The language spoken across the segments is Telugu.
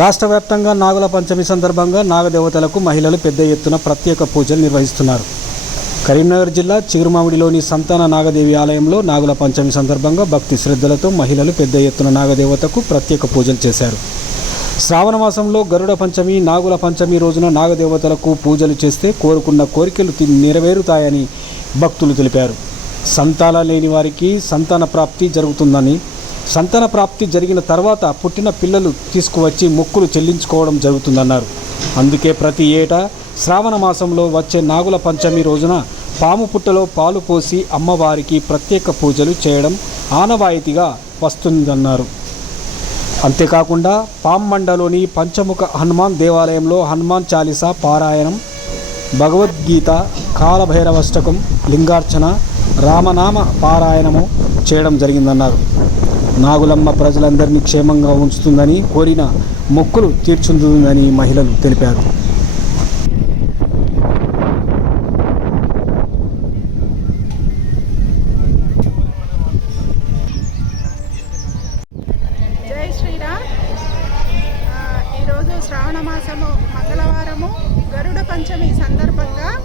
రాష్ట్ర వ్యాప్తంగా నాగుల పంచమి సందర్భంగా నాగదేవతలకు మహిళలు పెద్ద ఎత్తున ప్రత్యేక పూజలు నిర్వహిస్తున్నారు. కరీంనగర్ జిల్లా చిగురుమామిడిలోని సంతాన నాగదేవి ఆలయంలో నాగుల పంచమి సందర్భంగా భక్తి శ్రద్ధలతో మహిళలు పెద్ద ఎత్తున నాగదేవతకు ప్రత్యేక పూజలు చేశారు. శ్రావణ మాసంలో గరుడ పంచమి నాగుల పంచమి రోజున నాగదేవతలకు పూజలు చేస్తే కోరుకున్న కోరికలు నెరవేరుతాయని భక్తులు తెలిపారు. సంతాన లేని వారికి సంతాన ప్రాప్తి జరుగుతుందని సంతాన ప్రాప్తి జరిగిన తర్వాత పుట్టిన పిల్లలు తీసుకువచ్చి మొక్కులు చెల్లించుకోవడం జరుగుతుందన్నారు. అందుకే ప్రతి ఏటా శ్రావణ మాసంలో వచ్చే నాగుల పంచమి రోజున పాము పుట్టలో పాలు పోసి అమ్మవారికి ప్రత్యేక పూజలు చేయడం ఆనవాయితీగా వస్తుందన్నారు. అంతేకాకుండా పామ్మండలోని పంచముఖ హనుమాన్ దేవాలయంలో హనుమాన్ చాలీసా పారాయణం భగవద్గీత కాలభైరవష్టకం లింగార్చన రామనామ పారాయణము చేయడం జరిగిందన్నారు. నాగులమ్మ ప్రజలందరినీ క్షేమంగా ఉంచుతుందని కోరిన మొక్కులు తీర్చుందని మహిళలు తెలిపారు. జై శ్రీరామ్. ఈరోజు శ్రావణ మాసము మంగళవారము గరుడ పంచమి సందర్భంగా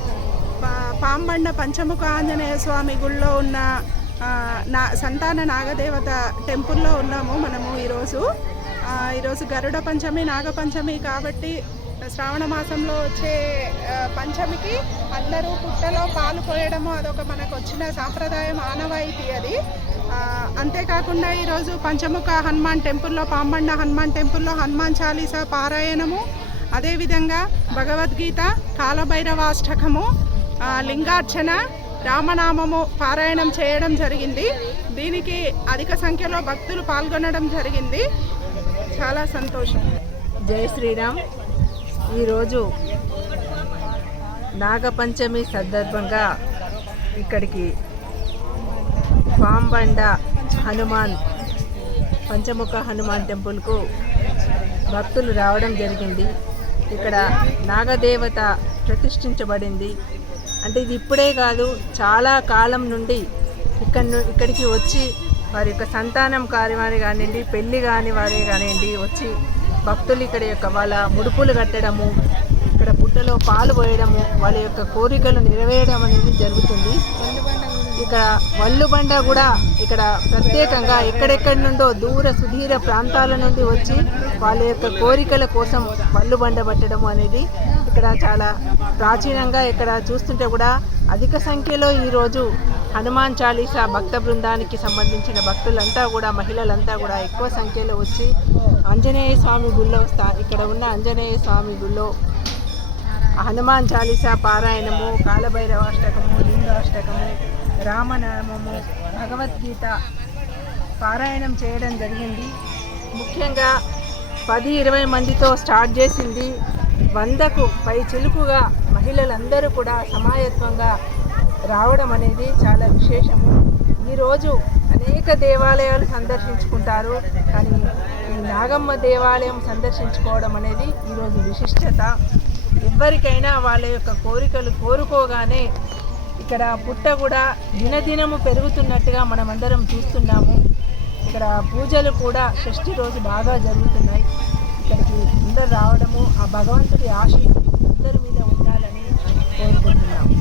పా- పాంబండ పంచముఖ ఆంజనేయ స్వామి గుళ్ళో ఉన్న నా సంతాన నాగదేవత టెంపుల్లో ఉన్నాము మనము ఈరోజు. ఈరోజు గరుడ పంచమి నాగపంచమి కాబట్టి శ్రావణ మాసంలో వచ్చే పంచమికి అందరూ పుట్టలో పాలు పోయడము అదొక మనకు వచ్చిన సాంప్రదాయం ఆనవాయితీ అది. అంతేకాకుండా ఈరోజు పంచముఖ హనుమాన్ టెంపుల్లో పాంబండ హనుమాన్ టెంపుల్లో హనుమాన్ చాలీసా పారాయణము. అదేవిధంగా భగవద్గీత కాలభైరవాష్టకము లింగార్చన రామనామము పారాయణం చేయడం జరిగింది. దీనికి అధిక సంఖ్యలో భక్తులు పాల్గొనడం జరిగింది. చాలా సంతోషం. జై శ్రీరామ్. ఈరోజు నాగపంచమి సందర్భంగా ఇక్కడికి పాంబండ హనుమాన్ పంచముఖ హనుమాన్ టెంపుల్కు భక్తులు రావడం జరిగింది. ఇక్కడ నాగదేవత ప్రతిష్ఠించబడింది. అంటే ఇది ఇప్పుడే కాదు చాలా కాలం నుండి ఇక్కడ ఇక్కడికి వచ్చి వారి యొక్క సంతానం కాని వారి కానివ్వండి పెళ్ళి కాని వారి కానివ్వండి వచ్చి భక్తులు ఇక్కడ యొక్క వాళ్ళ ముడుపులు కట్టడము ఇక్కడ పుట్టలో పాలు పోయడము వాళ్ళ యొక్క కోరికలు నెరవేయడం అనేది జరుగుతుంది. ఇక్కడ వల్లుబండ కూడా ఇక్కడ ప్రత్యేకంగా ఎక్కడెక్కడి నుండో దూర సుధీర ప్రాంతాల నుండి వచ్చి వాళ్ళ యొక్క కోరికల కోసం వల్లుబండ పట్టడం అనేది ఇక్కడ చాలా ప్రాచీనంగా ఇక్కడ చూస్తుంటే కూడా అధిక సంఖ్యలో ఈరోజు హనుమాన్ చాలీసా భక్త బృందానికి సంబంధించిన భక్తులంతా కూడా మహిళలంతా కూడా ఎక్కువ సంఖ్యలో వచ్చి ఆంజనేయ స్వామి గుళ్ళో స్థా ఇక్కడ ఉన్న ఆంజనేయ స్వామి గుళ్ళో హనుమాన్ చాలీసా పారాయణము కాలభైరవాష్టకము లింగాష్టకము రామనామము భగవద్గీత పారాయణం చేయడం జరిగింది. ముఖ్యంగా పది ఇరవై మందితో స్టార్ట్ చేసింది. వందకు పై చిలుకుగా మహిళలందరూ కూడా సమాయత్వంగా రావడం అనేది చాలా విశేషము. ఈరోజు అనేక దేవాలయాలు సందర్శించుకుంటారు. కానీ ఈ నాగమ్మ దేవాలయం సందర్శించుకోవడం అనేది ఈరోజు విశిష్టత. ఎవరికైనా వాళ్ళ యొక్క కోరికలు కోరుకోగానే ఇక్కడ పుట్ట కూడా దినదినము పెరుగుతున్నట్టుగా మనమందరం చూస్తున్నాము. ఇక్కడ పూజలు కూడా షష్ఠి రోజు బాగా జరుగుతున్నాయి. ఇక్కడికి అందరు రావడము ఆ భగవంతుడి ఆశీస్సు అందరి మీద ఉండాలని కోరుకుంటున్నాము.